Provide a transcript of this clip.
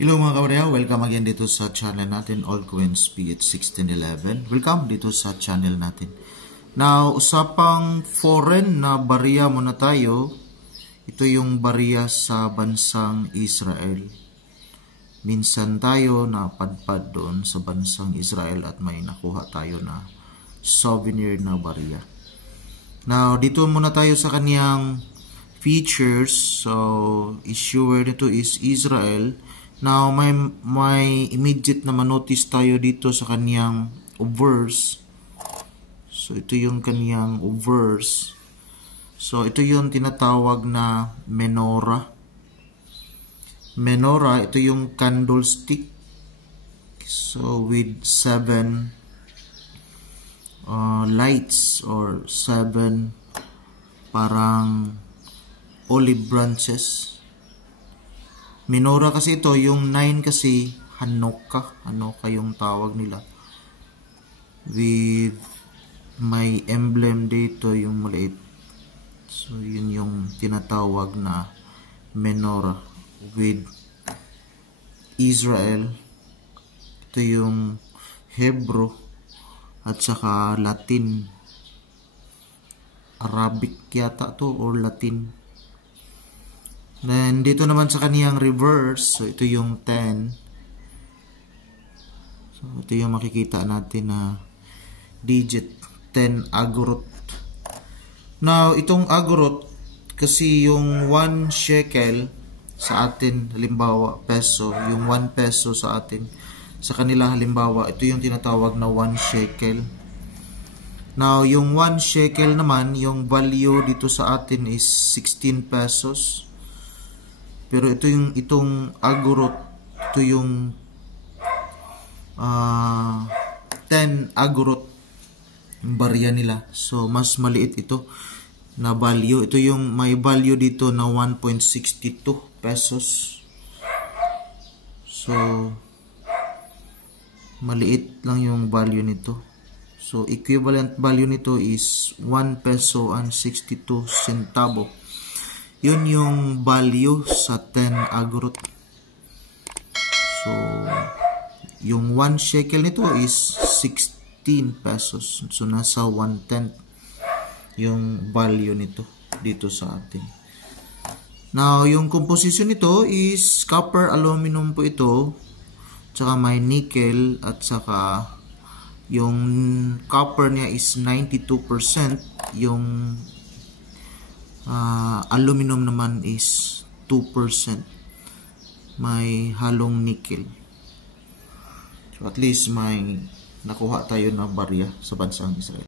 Hello mga kabarya, welcome again dito sa channel natin, Allcoins PH1611. Welcome dito sa channel natin. Now, usapang foreign na barya muna tayo. Ito yung barya sa bansang Israel. Minsan tayo napadpad doon sa bansang Israel at may nakuha tayo na souvenir na barya. Now, dito muna tayo sa kaniyang features. So, issuer nito is Israel. Now, may immediate na manotice tayo dito sa kaniyang obverse. So, ito yung kaniyang obverse. So, ito yung tinatawag na menorah. Menorah, ito yung candlestick. So, with 7 lights or 7 parang olive branches. Menorah kasi ito, yung 9 kasi Hanukkah yung tawag nila. With may emblem dito yung maliit. So yun yung tinatawag na menorah with Israel. Ito yung Hebrew at saka Latin. Arabic yata to or Latin. Then, dito naman sa kaniyang reverse, so ito yung 10. So, ito yung makikita natin na digit 10 agorot. Now, itong agorot, kasi yung 1 shekel sa atin, halimbawa, peso, yung 1 peso sa atin, sa kanila halimbawa, ito yung tinatawag na 1 shekel. Now, yung 1 shekel naman, yung value dito sa atin is 16 pesos. Pero ito yung itong agorot, ito yung 10 agorot yung barya nila. So mas maliit ito na value. Ito yung may value dito na 1.62 pesos. So maliit lang yung value nito. So equivalent value nito is 1 peso and 62 centavo. Yun yung value sa 10 agorot. So, yung 1 shekel nito is 16 pesos. So, nasa 1/10 yung value nito dito sa atin. Now, yung composition nito is copper, aluminum po ito. Tsaka may nickel at saka yung copper niya is 92%. Yung aluminum naman is 2%. May halong nickel. So at least may nakuha tayo na barya sa bansang Israel.